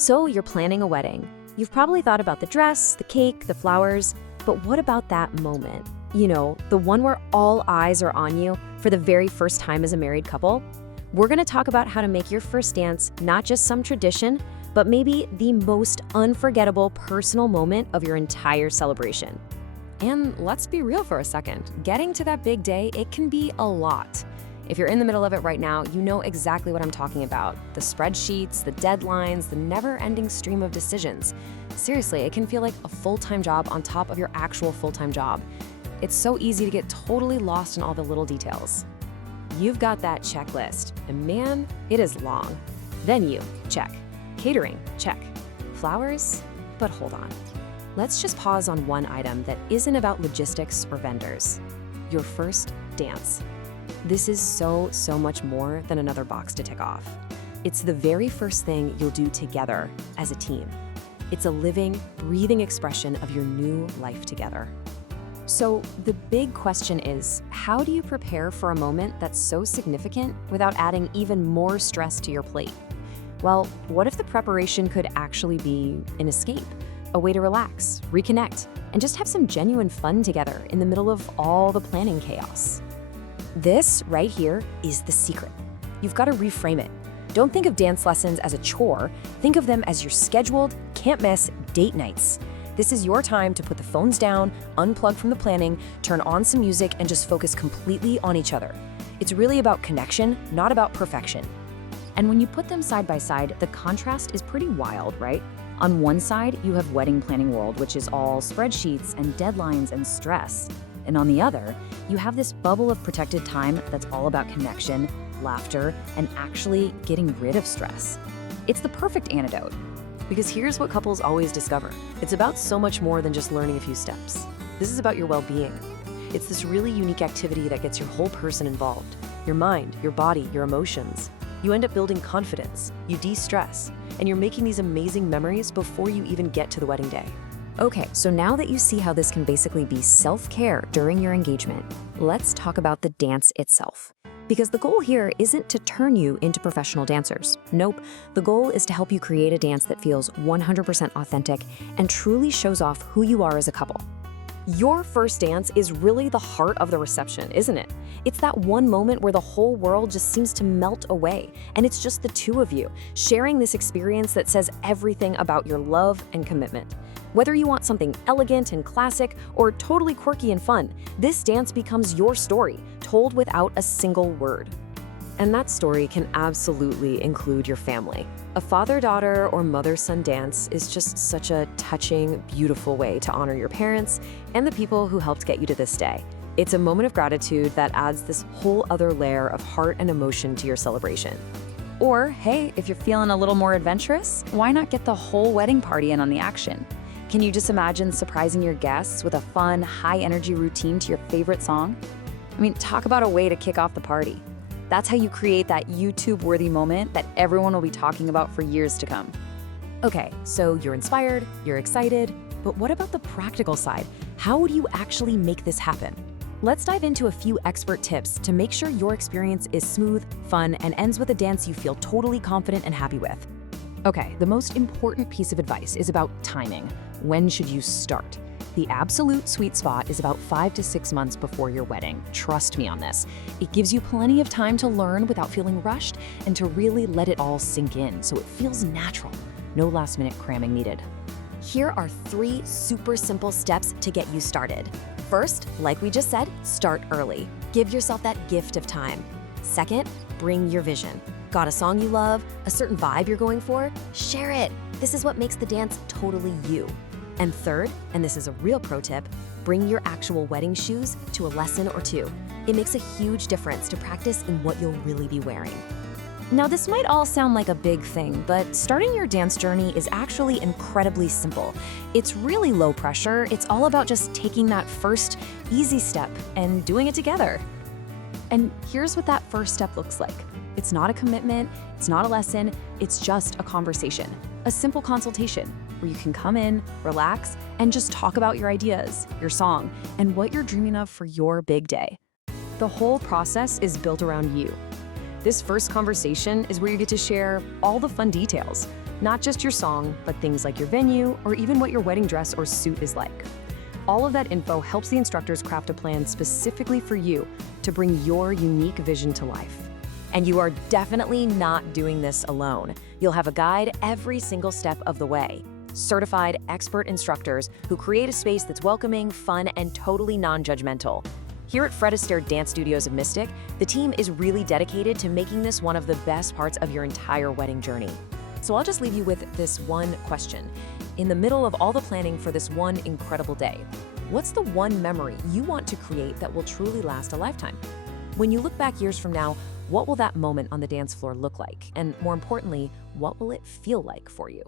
So you're planning a wedding. You've probably thought about the dress, the cake, the flowers, but what about that moment? You know, the one where all eyes are on you for the very first time as a married couple? We're gonna talk about how to make your first dance not just some tradition, but maybe the most unforgettable personal moment of your entire celebration. And let's be real for a second. Getting to that big day, it can be a lot. If you're in the middle of it right now, you know exactly what I'm talking about. The spreadsheets, the deadlines, the never-ending stream of decisions. Seriously, it can feel like a full-time job on top of your actual full-time job. It's so easy to get totally lost in all the little details. You've got that checklist, and man, it is long. Venue, check. Catering, check. Flowers? But hold on. Let's just pause on one item that isn't about logistics or vendors. Your first dance. This is so much more than another box to tick off. It's the very first thing you'll do together as a team. It's a living, breathing expression of your new life together. So the big question is, how do you prepare for a moment that's so significant without adding even more stress to your plate? Well, what if the preparation could actually be an escape, a way to relax, reconnect, and just have some genuine fun together in the middle of all the planning chaos? This right here is the secret. You've got to reframe it. Don't think of dance lessons as a chore. Think of them as your scheduled, can't miss date nights. This is your time to put the phones down, unplug from the planning, turn on some music, and just focus completely on each other. It's really about connection, not about perfection. And when you put them side by side, the contrast is pretty wild, right? On one side, you have wedding planning world, which is all spreadsheets and deadlines and stress. And on the other, you have this bubble of protected time that's all about connection, laughter, and actually getting rid of stress. It's the perfect antidote. Because here's what couples always discover. It's about so much more than just learning a few steps. This is about your well-being. It's this really unique activity that gets your whole person involved. Your mind, your body, your emotions. You end up building confidence, you de-stress, and you're making these amazing memories before you even get to the wedding day. Okay, so now that you see how this can basically be self-care during your engagement, let's talk about the dance itself. Because the goal here isn't to turn you into professional dancers. Nope, the goal is to help you create a dance that feels 100% authentic and truly shows off who you are as a couple. Your first dance is really the heart of the reception, isn't it? It's that one moment where the whole world just seems to melt away, and it's just the two of you, sharing this experience that says everything about your love and commitment. Whether you want something elegant and classic or totally quirky and fun, this dance becomes your story, told without a single word. And that story can absolutely include your family. A father-daughter or mother-son dance is just such a touching, beautiful way to honor your parents and the people who helped get you to this day. It's a moment of gratitude that adds this whole other layer of heart and emotion to your celebration. Or, hey, if you're feeling a little more adventurous, why not get the whole wedding party in on the action? Can you just imagine surprising your guests with a fun, high-energy routine to your favorite song? I mean, talk about a way to kick off the party. That's how you create that YouTube-worthy moment that everyone will be talking about for years to come. Okay, so you're inspired, you're excited, but what about the practical side? How would you actually make this happen? Let's dive into a few expert tips to make sure your experience is smooth, fun, and ends with a dance you feel totally confident and happy with. Okay, the most important piece of advice is about timing. When should you start? The absolute sweet spot is about 5 to 6 months before your wedding. Trust me on this. It gives you plenty of time to learn without feeling rushed and to really let it all sink in so it feels natural. No last-minute cramming needed. Here are 3 super simple steps to get you started. First, like we just said, start early. Give yourself that gift of time. Second, bring your vision. Got a song you love, a certain vibe you're going for? Share it. This is what makes the dance totally you. And third, and this is a real pro tip, bring your actual wedding shoes to a lesson or 2. It makes a huge difference to practice in what you'll really be wearing. Now, this might all sound like a big thing, but starting your dance journey is actually incredibly simple. It's really low pressure. It's all about just taking that first easy step and doing it together. And here's what that first step looks like. It's not a commitment, it's not a lesson, it's just a conversation, a simple consultation where you can come in, relax, and just talk about your ideas, your song, and what you're dreaming of for your big day. The whole process is built around you. This first conversation is where you get to share all the fun details, Not just your song, but things like your venue or even what your wedding dress or suit is like. All of that info helps the instructors craft a plan specifically for you to bring your unique vision to life. And you are definitely not doing this alone. You'll have a guide every single step of the way. Certified expert instructors who create a space that's welcoming, fun, and totally non-judgmental. Here at Fred Astaire Dance Studios of Mystic, the team is really dedicated to making this one of the best parts of your entire wedding journey. So I'll just leave you with this one question. In the middle of all the planning for this one incredible day, what's the one memory you want to create that will truly last a lifetime? When you look back years from now, what will that moment on the dance floor look like? And more importantly, what will it feel like for you?